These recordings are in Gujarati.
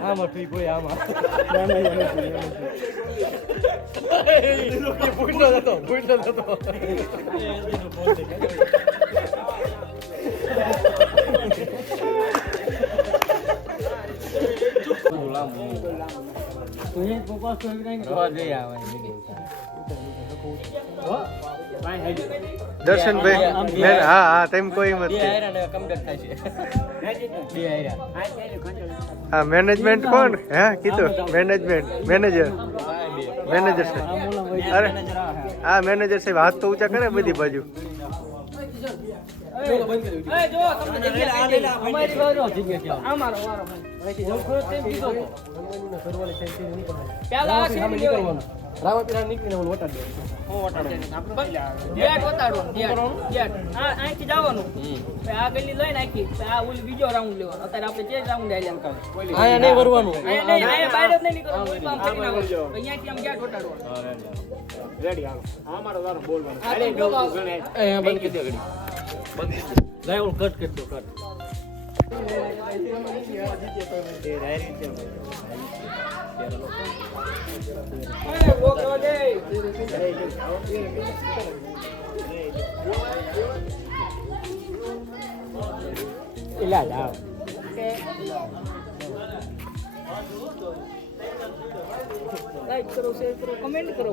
આમાં ઠીક હોય આમાં ભૂલતો હતો દર્શનભાઈ હા તેમ કોઈ મત હા મેનેજમેન્ટ કોણ હે કીધું મેનેજર છે અરે હા મેનેજર સાહેબ હાથ તો ઊંચા કરે બધી બાજુ રામાપીરા નીકળીને ઓલું વટાડી આ ગલી લઈને આખી આ ઓલી બીજો રાઉન્ડ લેવાનો અત્યારે આપણે જે રાઉન્ડ અહીંયા નહીં વરવાનું બહાર જ નહીં નીકળવાનું અહીંયાથી આમ ક્યાં ઘટાડવાનું રેડી હાલો અમારો વારો બોલવાનો બંધ કરી દે ઘડી લાય ઓલ કટ કરી દો કટ લાઈક કરો શેર કરો કમેન્ટ કરો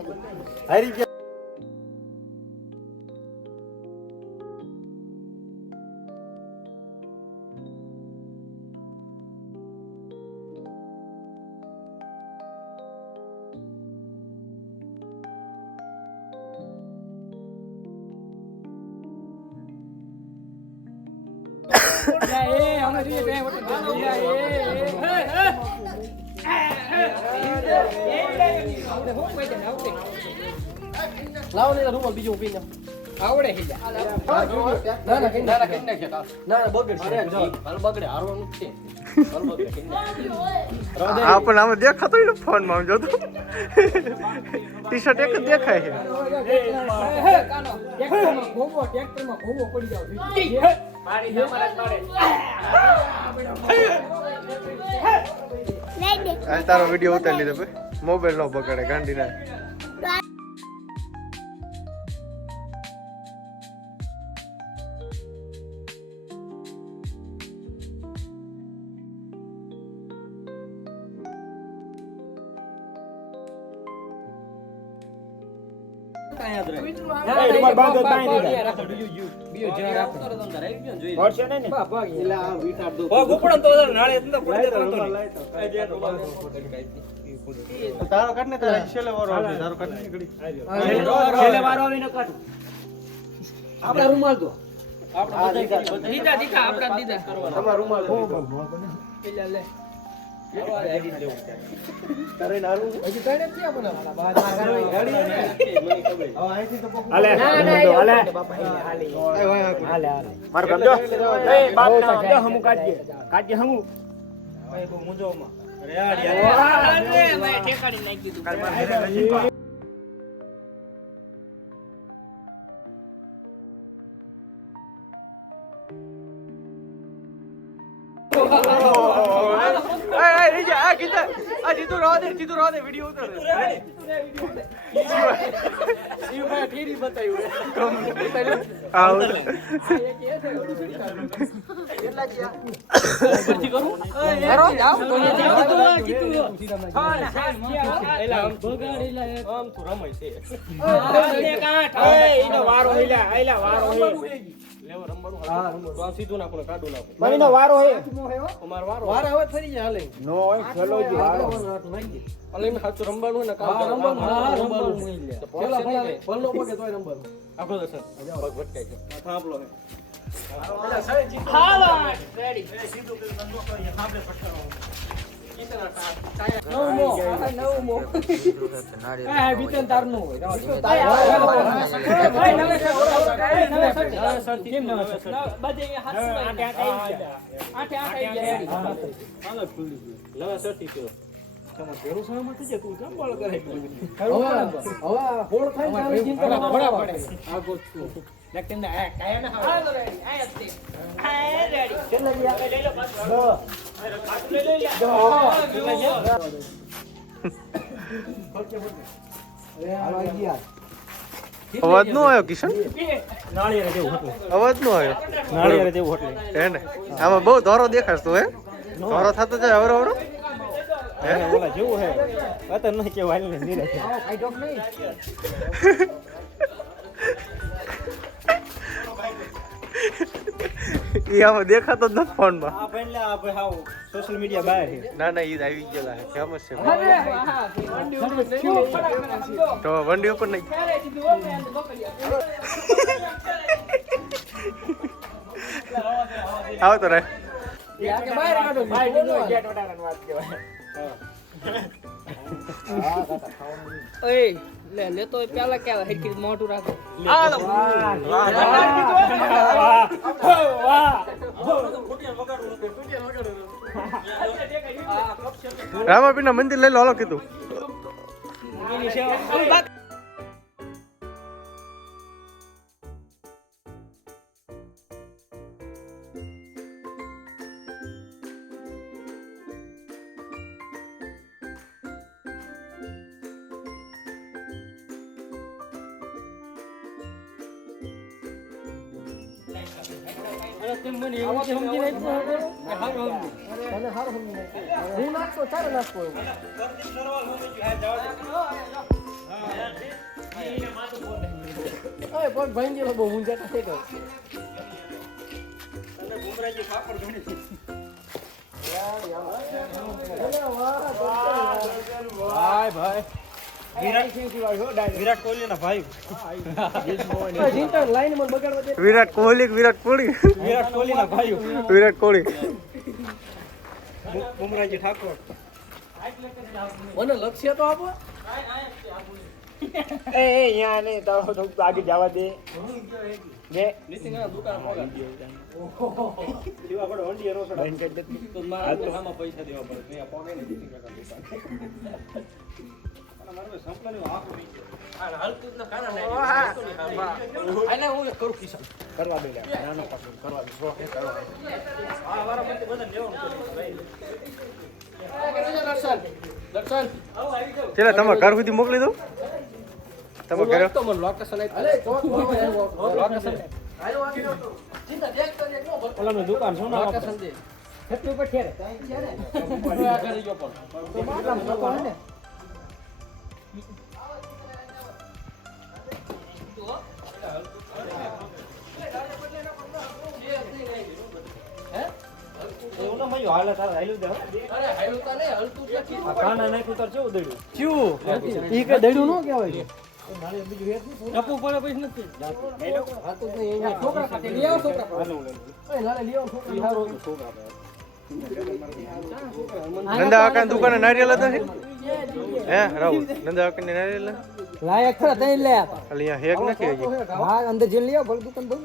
લાવો ને રૂમાલ બીજો પી જાવ આવડે ના બગડે હારવાનું છે પણ આમાં દેખાતો ફોન માં જોતો ટી શર્ટ એક જ દેખાય છે તારો વિડીયો ઉતારી લીધો ભાઈ મોબાઈલ નો બગાડે ગાંડી ના તારો કાઢ ને તારો છેલ્લે વારો આવશે તારો કાઢ ને ઘડી છેલ્લે વારો આવીને કાઢ આપડા રૂમાલ તો આપડા દીધા આપડા દીધા તમારા રૂમાલ પેલા લે કરે નારું હજી તને ક્યાં બનાવવાના બહાર માર ગમજો એ બાપ ના હમુ કાઢજે હમુ ભાઈ બહુ મુંજોમાં અરે યાર મેં ઠેકાડી નાખી દીધું જીતુ રહો દે વિડિયો ઉતાર દે શિવભાઈ ઠીરી બતાવ્યું કેટલા વારો હે અમાર વારો વારો હવે ફરી જાય હાલે નો હોય ખેલો જ વારો અલે મે હાથ રંબાનું ને કામ રંબાનું લે પેલા બલ્લો પગે તોય રંબાનું આખો દર્શન પગ ભટકાય છે થાંભલો હે હા રેડી સીધું કરી બંદો કરી સામે પટકાવો નવમો બીતન તારનો હોય હાલો રેડી આ જ છે આ રેડી કેટલા ગયા લઈ લો પાછું લઈ લો હાલો ગયા અવાજ નો આવ્યો કિશન નાળિયેર જેવું હોટલ અવાજ નો આવ્યો નાળિયેર જેવું હોટલ હે ને આમાં બહુ ધોરો દેખાડતો હે ધોરો થતો જાય અવરો અવરો હે ઓલા જેવું હે પતન ન કે વાલ ને નીરે આઈ ડોન્ટ નહીં ઈ આમાં દેખાતો જ નથી ફોનમાં આ ભાઈ આ ભાઈ હાવ સોશિયલ મીડિયા બહાર છે ના ના ઈ આવી ગયેલા હે ફેમસ છે અરે હા વંડી ઉપર કેવો ફટાક સમજો તો વંડી ઉપર નહીં ફેરે દીધું ઓમે અને બકરિયા આવો તો રે યા કે બહાર કાઢો બહાર દીધું ગેટ વટારાની વાત કહેવાય ઓય લે લે તો પેલા કેવા હેડકી મોટું રાખો હાલો રામાપીના મંદિર લઈ લો હાલો કીધું હું નાખતો ચાર નાખતો ઓય પણ ભાઈ ગયેલો બહુ ઊંઝા થઈ ગયો તને ગુમરાજી પાપડ ઘણી છે ભાઈ વિરાટ કોહલી ના ભાઈ વિરાટ કોહલી વિરાટ કોહલી ના ભાઈ વિરાટ કોહલી બુમરાજી ઠાકોર મને લક્ષ્ય તો આપો એ યા ને તારો તો આગળ જવા દે ને નીતિના દુકાન મોગા જીવા પડો વંડી એનો સડા તો મારા આમાં પૈસા દેવા પડે મેં પોગે ને દીધી કાકા દુકાન મારો સંપલાની આખો નહીં આ હાલતું ન કાના નહીં આને હું કરું કિશન કરવા દે લે નાનો પાછો કરવા દે શોખ કરવા આ વારા મને બધા લેવાનું ભાઈ દર્શન ચલા તમે ઘર સુધી મોકલી દઉં તમે ઘરે તો મને લોકેશન આપ અલે લોકેશન આયો આવી તો ચિંતા દેખ તો એક નો ઓલા ની દુકાન સોના લોકેશન દે કેટલું પર છે ને આ કરી ગયો પણ તો માટલા દુકાન ને ઓલા મય હાલે તાર હાલ્યું દે અરે હાયું તા નહીં હલતું જ નથી આ કાના નાખ્યું તાર કેવું દડ્યું ક્યું ઈ કે દડ્યું નો કહેવાય મારે બીજું હેત નહીં ટપુ પડે પછી નથી હા તો અહીંયા છોકરા ખાતે લઈ આવો છોકરા હાલો ઓય નાલે લીઓ છોકરા ઈ હારો છોકરા નંદા કાકા દુકાને નારિયેલ હતા હે રાહુલ નંદા કાકા ની નારિયેલ લાયક ખરા તઈ લે ખાલી અહીંયા હેક નથી હજી હા અંદર જેલ લઈ આવ ભલે દુકાન દઉં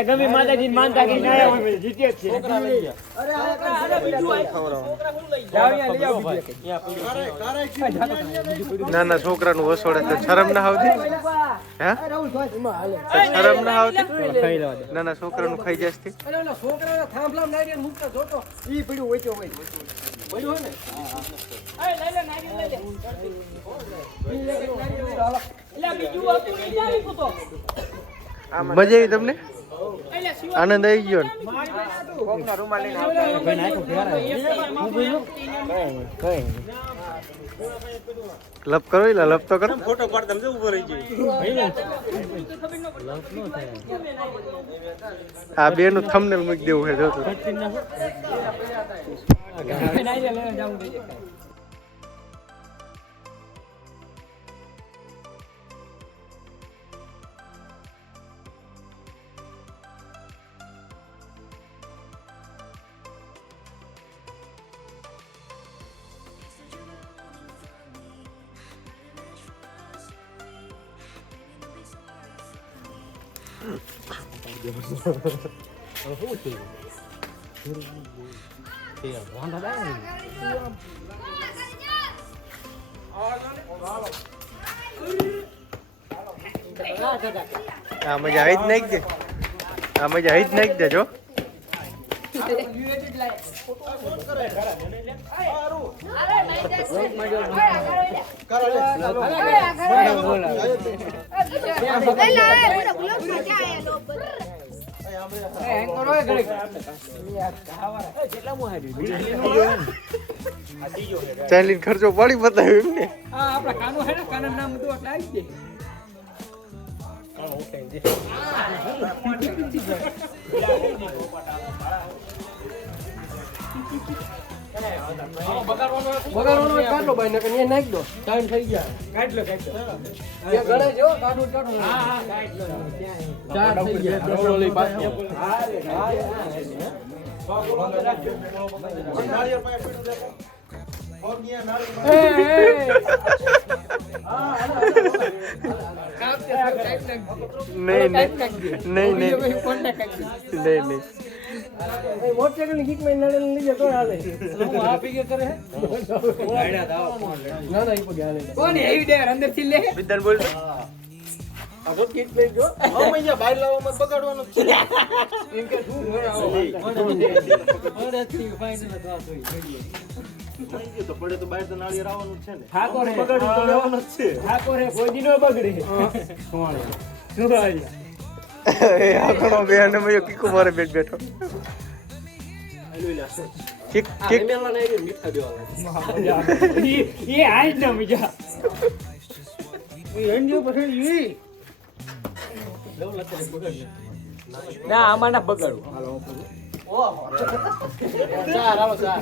ગમે માતાજી માનતા કરી જીતે છે નાના છોકરાનું વસોડે તો શરમ ના આવતી હે શરમ ના આવતી નાના છોકરાનું ખાઈ જશે છોકરા થાંભલા નારિયેળ મુકતા જોતો ઈ પડ્યું હોય તો હોય પડ્યું હોય ને અરે લઈ લે નાગી લઈ લે એટલે બીજું હતું નહીં જાવી કુતો મજા આવી તમને એટલે શિવ આનંદ આવી ગયો ને કોકના રૂમાલ લઈને આવતા ભાઈ નાખ્યો ફેરા હું બોલ્યો કઈ લપ કરો એટલે લપ તો કરો ફોટો પાડતા તમે ઉભો રહી ગયો આ બે નું થંબનેલ મૂકી દેવું છે જોતું આ મજા આવી જ નાખી દે, આ મજા આવી જ નાખી દેજો. ચાલીને ખર્ચો પડી બતાવ્યો એમને. આપડા કાનો હે ને કાના નામ બધું એટલે આવી જાય. બગાડવાનો કાઢલો ભાઈ નકર ન્યા નાખી દો. ટાઈમ થઈ ગયા. કાઢ લો. એ ગણાય જો કાઢો. હા કાઢ લો. ચાર થઈ ગયા. રોલો લઈ પાછો. નહીં. મોટરસાઇકલ ની કીક માં નાળિયેર લઈ જતો હાલે. હું આ પીગે કરે હે. ના એ પગે હાલે. કોણ એવી ડેર અંદર થી લે વિદ્યાન બોલ. આ તો કીક લઈ જો. અહીંયા બહાર લાવવામાં બગાડવાનું છે. એમ કે શું અરેથી ફાઈનલ વાત હોય. તો પડે તો બહાર તો નાળિયેર આવવાનું છે ને. ઠાકોરે બગાડવું તો લેવાનું જ છે. ઠાકોરે કોઈ દી નો બગડે સુવાળી એ આ ઘણો બેન મેં કીકુ મારે બેઠ બેઠો. કિક કિક મેલા ને મીઠા દેવાના. એ આજ ના મજા એ હેન્ડિયો પછી ઈ ના આમાં ના બગાડવું ઓહો ચાર આવો ચાર.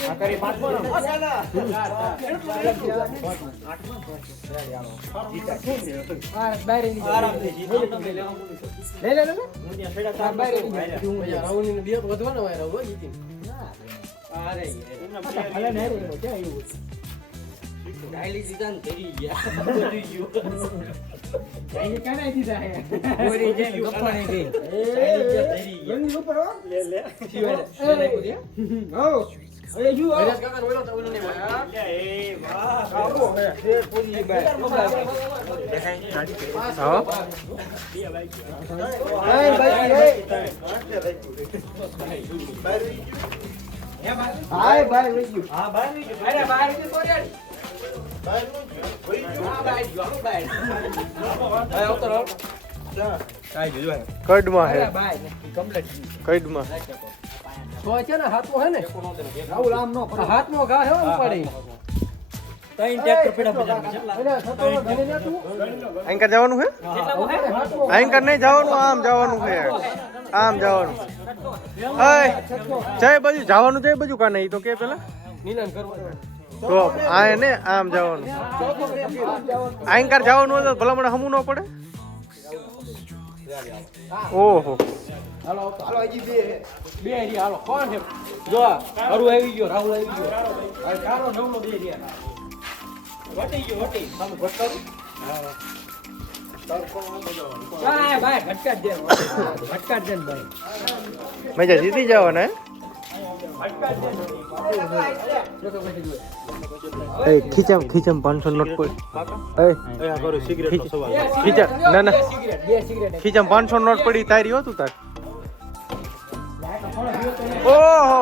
આ કરી પાંચ માં રાહુલ ને બે વધવાનો હોય રાહુલ જીતી. કડમાં હે કડમાં તો છે ને હાથમાં હે ને રાહુલ આમ નો હાથમાં ઘા હે પડે. એન્કર જવાનું છે, એન્કર નહીં જવાનું, આમ જવાનું છે, આમ જવાનું. જય બાજુ જવાનું, જય બાજુ કા નહીં તો કે પેલા નીલન કરવાનું તો આ ને આમ જવાનું. એન્કર જવાનું હોય તો ભલા મને હમું ન પડે. ઓહો હાલો હાલો હજી બે રી હાલો કોણ છે જો હરુ આવી ગયો રાહુલ આવી ગયો હવે ચારો નવલો બે રી વટી ગયો વટી તમે ભટકાવું હા ચાલ ભાઈ ભટકા દે ભટકા દે ભાઈ મજા જીતી જવાના હે. ખીચમ ખીચમ 500 નોટ કોઈ ખીચમ ના ના ખીચમ 500 નોટ પડી તારી હોતું તાર. ઓહો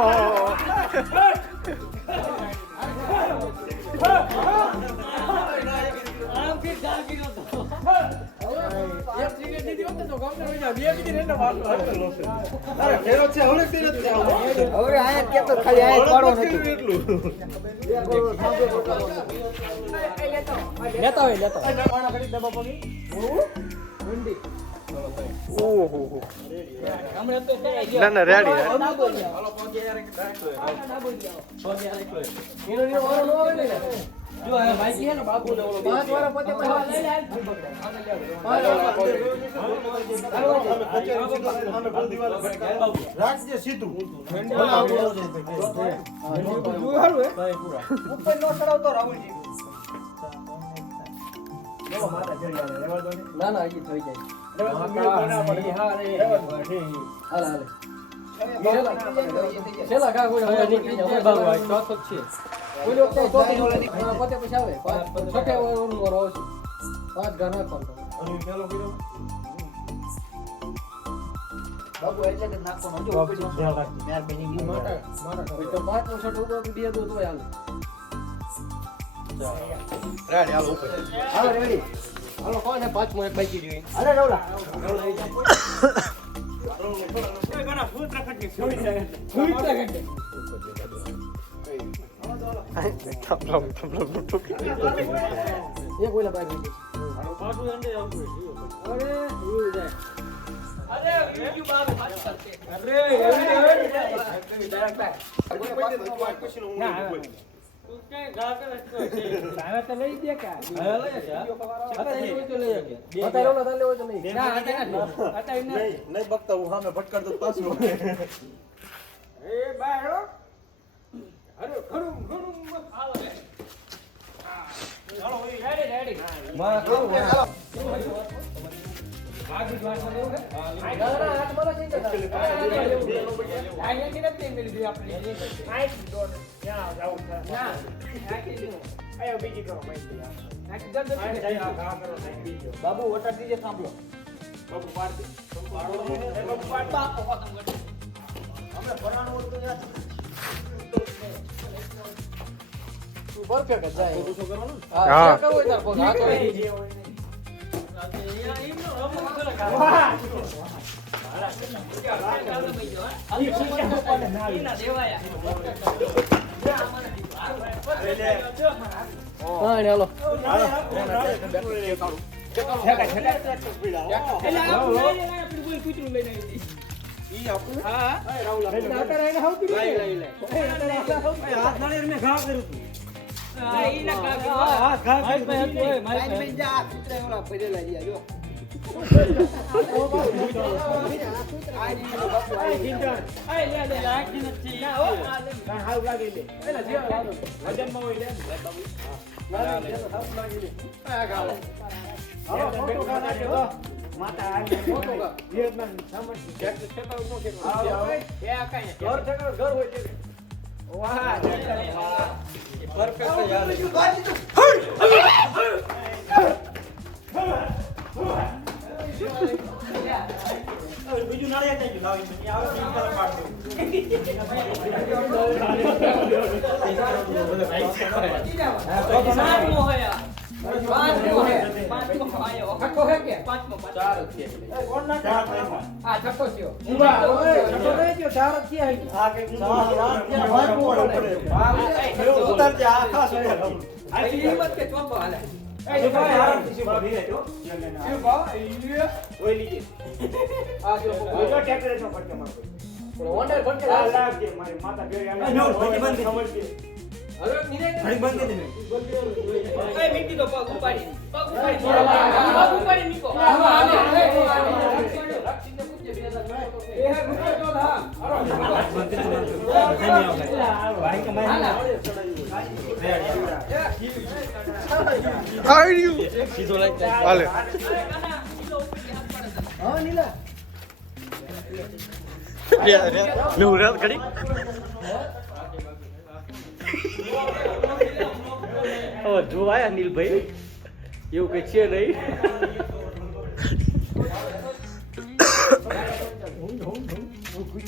હવે આયા કે તો ખાલી આયા પાડો નથી લેતા હોય ઓહો ના ના રેડી જો આ ભાઈ છે ને બાપુ ને ઓલો 5 વાર પોતે લઈ લે 5 રાજ્ય સીધું ઉપર નો ચડાવતો રાહુલજી ના ના હજી થઈ જાય છેલ્લા ઘા કોઈ હવે નીકળી જાય બાબુ આ ચોથો જ છે કોઈ લોકો તો પતે પછી આવે છઠે ઓવરનો રહો છે 5 ઘા નાખવાનો બાબુ એટલે કે નાખવાનો જો મેર બેની માટા કોઈ તો 5 નો છઠ ઉભો બે દો તો હાલે રેડી હાલો ઉપર હાલો રેડી હાલો કોને 5 મો એક બાકી રહ્યો અરે રવલા એ ગના ફૂટ રાખી ફૂટ રાખી ये कोई लगा दे हालो पाटू अंडे आउट अरे यू जाए अरे वीडियो बात करते अरे डायरेक्ट उसके गा के रखो છે સાવા તો લઈ દે કા હા લઈ જા आता ये तो ले गया आता रो ना ले वो तो नहीं ना आता नहीं बकता वो हमें भटकर तो पास हो ए बारो अरे खड़ू खाओ रे ચાલો રેડી રેડી માં કરું હાલો આજી ગ્લાસ માં લેવું છે આ ગરા હાથ મારો છે આઈ નથી નથી મેલી દી આપણે આઈ દોડ ત્યાં જાવ ના આકી નો આયો બીજી કરો ભાઈ આકી દંડ આ ઘા કરો બીજો બાબુ વટા દીજે સાંભળો બાબુ પાડ દે બાબુ પાડ બાપ ખતમ કરી અમે ભરાણું હતું યાર પરફેક્ટ જાય એવું શું કરવાનું હા કરો હોય તાર પોત આ તો જે હોય ને અહીંયા ઈનો રમો કરે વાહ ઈના દેવાયા હા હાલો ઈ આપું હા રાहुल નાતા રહીને હાઉ લઈ હાથ નાળીર મે ઘા કરું તું ઈ ના ઘા ઘા મે હતું મારી મે જા કૂતરે ઓલા ભરેલા રહ્યા જો આઈ લે લે લાગી નથી ના હો હાઉ લાગી લે એલા જે વજન માં હોય લે બાબુ હા લે હાઉ લાગી લે આ ગાલો હાલો ફોટો કાઢા દે માતા આ ફોટો કા વિયેતનામ સામન કેક છેતા ઉનો કે આવે એ આ કાઈ ઘર છેકર ઘર હોય છે વાહ વાહ પરફેક્ટ યાર બીજું નાળિયા થઈ ગયું લાવી મને આવે ટીમ કલર પાડ દો પાંચમો હોય પાંચમો આયો છક્કો હે કે પાંચમો ચાર છે કોણ ના ચાર આ છક્કો છે ઉભા છક્કો નહીં થયો ચાર જ છે આ કે ચાર પડે ઉતર જા આખા છે આ હિંમત કે ચોપો હાલે એ ભાઈ હાર થી બા ભીરે જો એ બા ઈ ઓય લીજે આ જો ટ્રેક્ટર નો ફટકે મારો ઓનર ફટકે લાગજે મારી માતા ગઈ આને નો બંધ સમજજે હવે નિરાય બંધ કરી દે એ મીટી તો પગ ઉપાડી નીકો રક્ષિને પૂછજે 2000 એ હે ગુસ્સો તો હા ભાઈ કમાઈ આઈડિયો સીધો લાઈક હાલે હા નીલા નું રાત ઘડી ઓ જો આયા નીલભાઈ એવું કઈ છે નહીં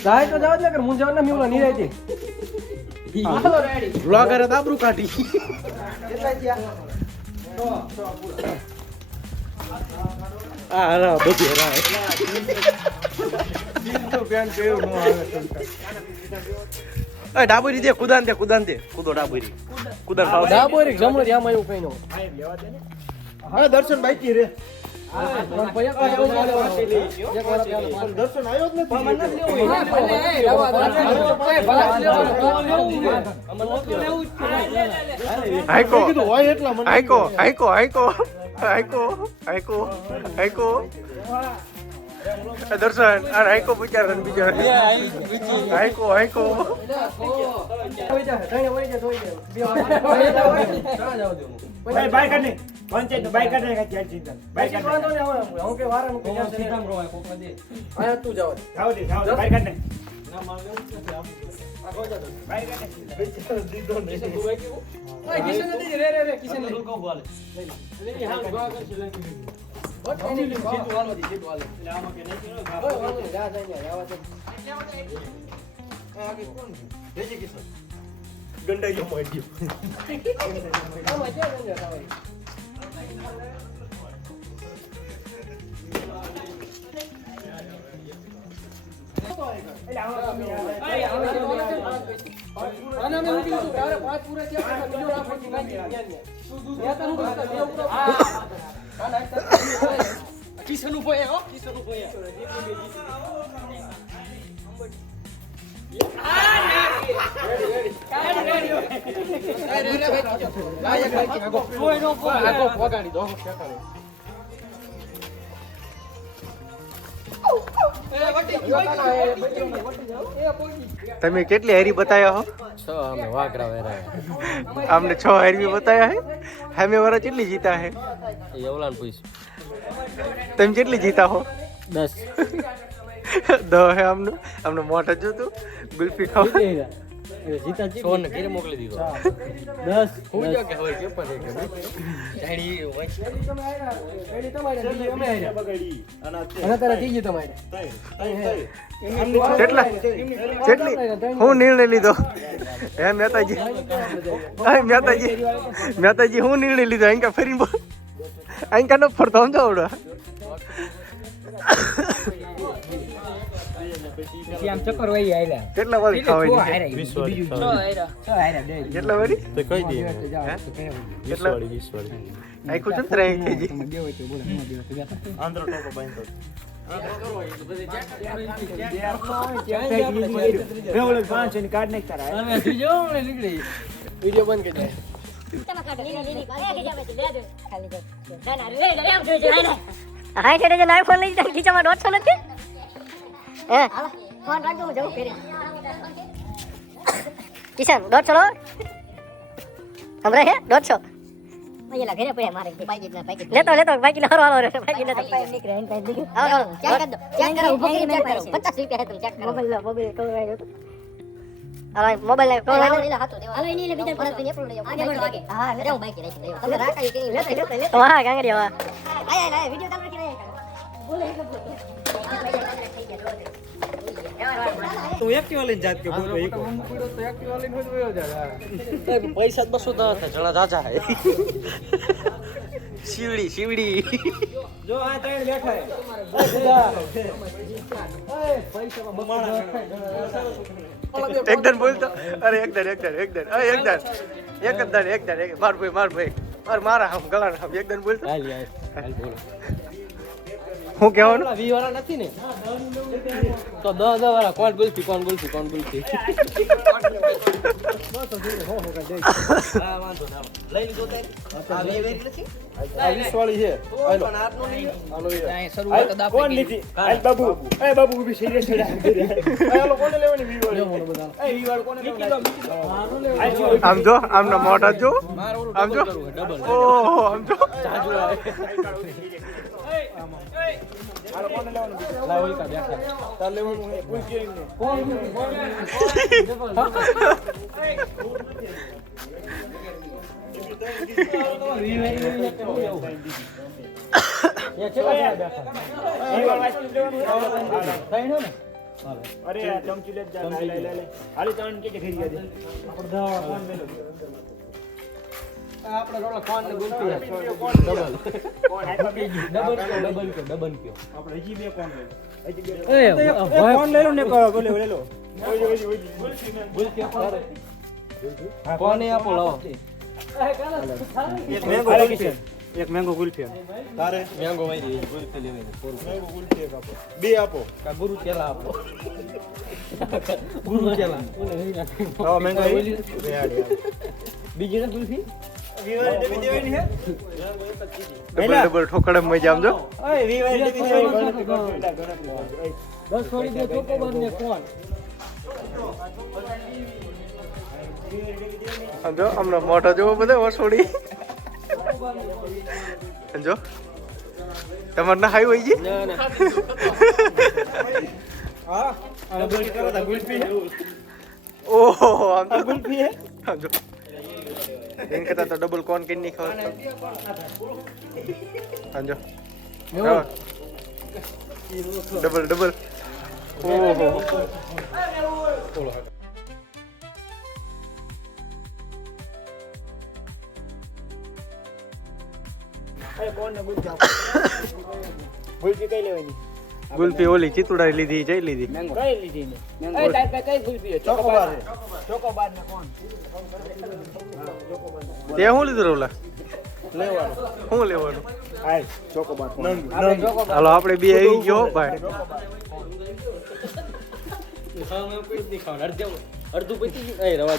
જાય તો જાવ એટલે મું જાવ ને મેવલા ની રહી હાલો રેડી બ્લોગર આબરૂ કાઢી કેટલા થયા તો પૂરા આ હરા બધી હરા તો બેન કેવું નો આવે એ ડાબોરી દે કુદાન દે કૂદો ડાબોરી કુદાન પાવ ડાબોરી જમણો આમાં એવું કઈ ન હોય હા દર્શન બાકી રે દર્શન આવ્યો જ નથી દર્શન આ હાઈકો પૂછ્યા બીજો હાઈકો બાઈક કાઢને પંચાયત બાઈક કાઢને કાઢી ચિંતા બાઈક કાઢને હું કે વારાનું કે સીધામ રોવાય કોકને દે આયા તું જાવ જાવ દે બાઈક કાઢને બાઈક કાઢને દીધો ને તું ભાઈ કેવું ઓય કિશન ને દે રે કિશન ને કો બોલે લે હા ગોવા કરશે લે ઓટ એની સીધું વાલો દી સીધું વાલે એટલે આમાં કે નહીં ઓય વાલો જા જાય આવા તો આગે કોણ દેજી કિશન ગંડાઈ ગયો મોઈ ગયો આમાં જે ગંજા ખાવાય આના મે ઉડી ગયું અરે પાંચ પૂરા થયા પછી બીજો રાફ ફટી નાખી યા તનું બસ બે ઉપર આ નાખતા કિશન ઉપર હો કિશન ઉપર તમે કેટલી હારી બતાવ્યા હો? 6 અમે વાકડા વેરા આમને 6 હારી બતાવ્યા હે. સામે વાળા કેટલી જીતા હે? એવલાન પૂછ તમે કેટલી જીતા હો? 10 દો હે આમનું મોઢા જોતું ગુલ્ફી ખાવા જીતા જી સોન ઘરે મોકલી દીધો 10 હું જો કે હવે કે પણ કે જાડી હોય તમે આયા રેડી તમારે દીજી અમે આયા બગડી અને તારા દીજી તમારે કેટલી હું નિર્ણય લીધો હે મહેતાજી હું નિર્ણય લીધો અહીં કા ફરી બોલ અહીં કા ન ફરતો સમજો આવડો આમ ચક્કર વહી આયલા કેટલા વાળી ખાવાની 20 વાળી કેટલા વાળી તો કઈ દે કેટલા 20 વાળી આખું છે 3 કેજી આંધ્રો ટોપો બાંધતો રેવલ 5 ની કાર્ડ નહીં કરાય અમે જોજો મને નીકળી વિડિયો બંધ કરી દે હાય છે જે નાય ફોન લઈ જા ખીચામાં દોઢસો નથી હે ફોન રાખજો હું જઉં ફેરે કિશન 150 લો હમરે હે 150 ઓયલા ઘરે પડે મારે પેકેટ ના પેકેટ લેતો પેકેટ ના હારો રે પેકેટ ના પેકેટ નીકળે એન પેકેટ નીકળે આવો ચેક કર દો ચેક કરો ઉભો કરી ચેક કરો 50 રૂપિયા હે તમે ચેક કરો મોબાઈલ કોલ આવ્યો તો હવે મોબાઈલ કોલ આવ્યો હાથો દેવા હવે એની લે બીજા પર પે એપ્રો લઈ આવો આગે હા લે હું બાઈક લઈ લેવો તમે રાખાઈ કે લેતો વાહ ગાંગરી વાહ આય વિડિયો ચાલુ રાખી રહ્યા બોલે એક બોલ તું એક્ટિવા લઈને જાત કે બોલો એક તો એક્ટિવા લઈને જ વયો જા પૈસા 210 હતા જણા જાજા હે શિવડી જો આ ત્રણ બેઠા એકદમ બોલતો અરે એકદમ માર ભાઈ મારા હમ ગળા હમ એકદમ બોલતો હાલ બોલો હું કહેવાનું 20 વાળા નથી ને તો 10 વાળા કોણ બોલતી હા વાંધો ના લઈ લીધો તે આ વેરી નથી આ 20 વાળી છે હાલો હાલો શરૂઆત તો કોણ લીધી આ બાબુ ઊભી સિરિયસ થઈ હાલો કોને લેવાની વી વાળી એ વી વાળી કોને લેવાની આમ જો આમના મોઢા જો આમ જો ઓહો આમ જો હાલો કોને લેવાનું લા ઓય કા બેઠા તાર લેવાનું હે પૂછ કે ને કોણ અરે ચમચી લે હાલી ચાણ કે ઘરી ગયા દે આપણે રોલા કોણ ને ગુલતી ડબલ કયો આપણે હજી બે કોણ લે હજી બે કોણ લઈ લો ને બોલે લે લો કોને આપો લાવો એક મેંગો ગુલ્ફી તારે મેંગો વાઈ ગુલતી લેવાની મેંગો ગુલ્ફી એક આપો બે આપો કા ગુરુ કેલા આપો ગુરુ કેલા મેંગો બીજી ને ગુલ્ફી ડબલ ઠોકડે મજા આમ જો 10 છોડી દે ચોકોબાર ને કોણ સમજો આમનો મોટો જોવો બધો વસોડી સમજો તમારે ના ખાઈ હોય જી ઓહો આમ તો ગુલ્ફી હે સમજો એન કરતા તો ડબલ કોન કે નહીં ખાવ સમજો ડબલ ઓહો ગુલ્ફી કઈ લેવાની ગુલ્ફી ઓલી ચિતુડા લીધી જઈ લીધી કઈ લીધી ને કઈ ગુલ્ફી છે ચોકોબાર ને કોણ તે શું લીધું રોલા લેવાનું શું લેવાનું હાય ચોકોબાર હાલો આપણે બે આવી ગયો ભાઈ અડધું પતી ગયું એ રવા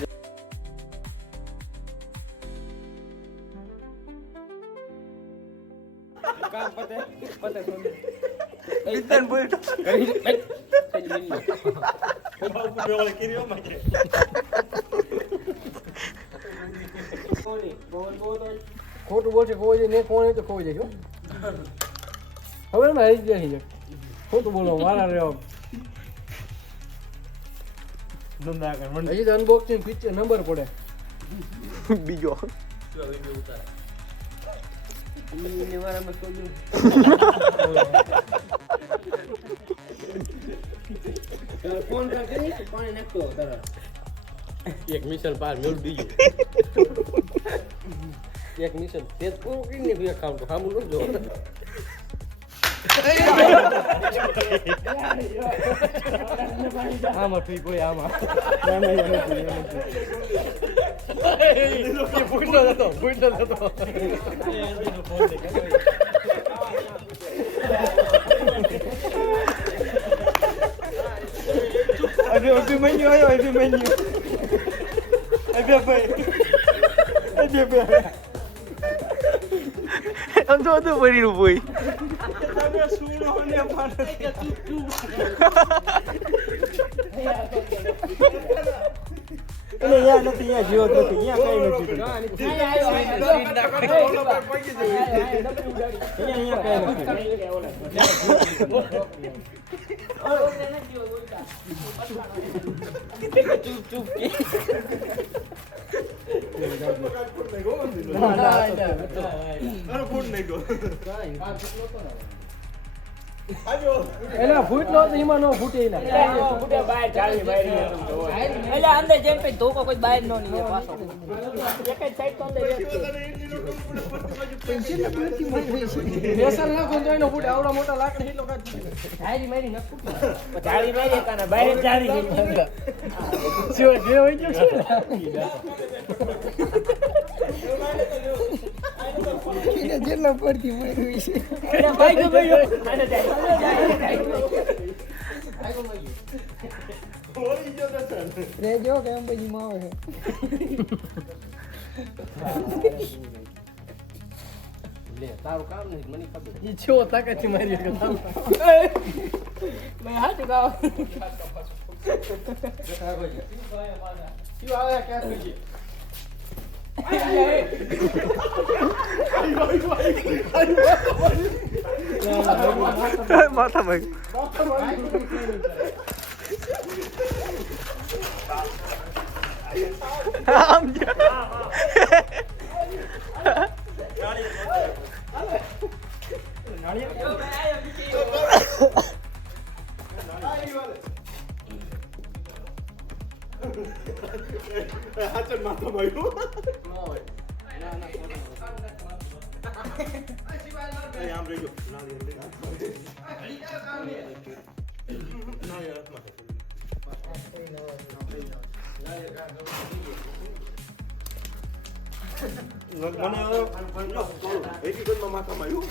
કામ પતે વિતન બોલ ખોટું બોલશે ખોઈ જાય ને કોણ તો ખોઈ જાય હવે ને આવી જાય છે ખોટું બોલો મારા રહેવા હજી તો અનબોક્સિંગ ફીચર નંબર પડે બીજો ફોન કરી પાણી નાખતો તારા એક મિશન પાર મેળ બીજું એક મિશન તે પૂરું કરીને બે કાઉન્ટ સામું ન જો આમાં ઠીક હોય આમાં ભૂંડો હતો અભિમન્યુ આવ્યો અભિમન્યુ અભિભાઈ આમ તો હતું પડી નું બોઈ યા નથી યા જીવત નથી યા કઈ એલા ફૂટ નો તો એમાં નો ફૂટે એલા ફૂટે બહાર ચાલી બહાર એલા અંદર જેમ પે ધોકો કોઈ બહાર નો નીકળે પાછો એક જ સાઈડ તો અંદર બેસલ ના કોણ જોઈનો ફૂટે આવડા મોટા લાકડી એટલો કાઢ ધારી મારી ન ફૂટે ધારી મારી કાના બહાર ચાલી ગઈ જો જે હોય ગયો છે જેટલો પડતી મળી છે ભાઈ ગયો રેજો કેમ પછી માં આવે લે તારું કામ નહીં મને ખબર ઈ છો તાકાથી મારી કે તારું મે હાથ ગાવ શું આવે કે પછી માથા ભાઈ આમ હાચન માથો ભાઈ આમ રેજો મને માથામાં આવ્યું